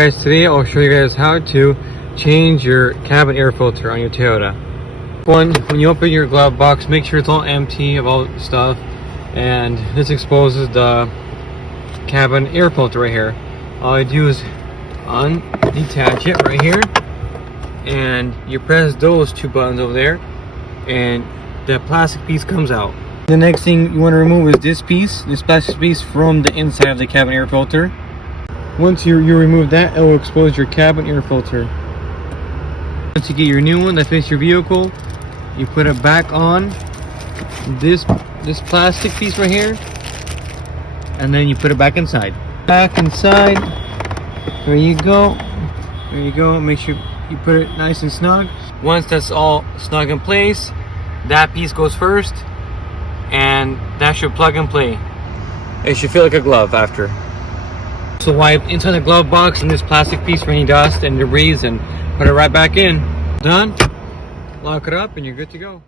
Guys, today I'll show you guys how to change your cabin air filter on your Toyota. When you open your glove box, make sure it's all empty of all stuff, and this exposes the cabin air filter right here. All I do is detach it right here, and you press those two buttons over there, and that plastic piece comes out. The next thing you want to remove is this plastic piece from the inside of the cabin air filter. Once you remove that, it will expose your cabin air filter. Once you get your new one that fits your vehicle, you put it back on this plastic piece right here, and then you put it back inside. Back inside. There you go. There you go. Make sure you put it nice and snug. Once that's all snug in place, that piece goes first, and that should plug and play. It should feel like a glove after. So wipe inside the glove box and this plastic piece for any dust and debris, and put it right back in. Done. Lock it up and you're good to go.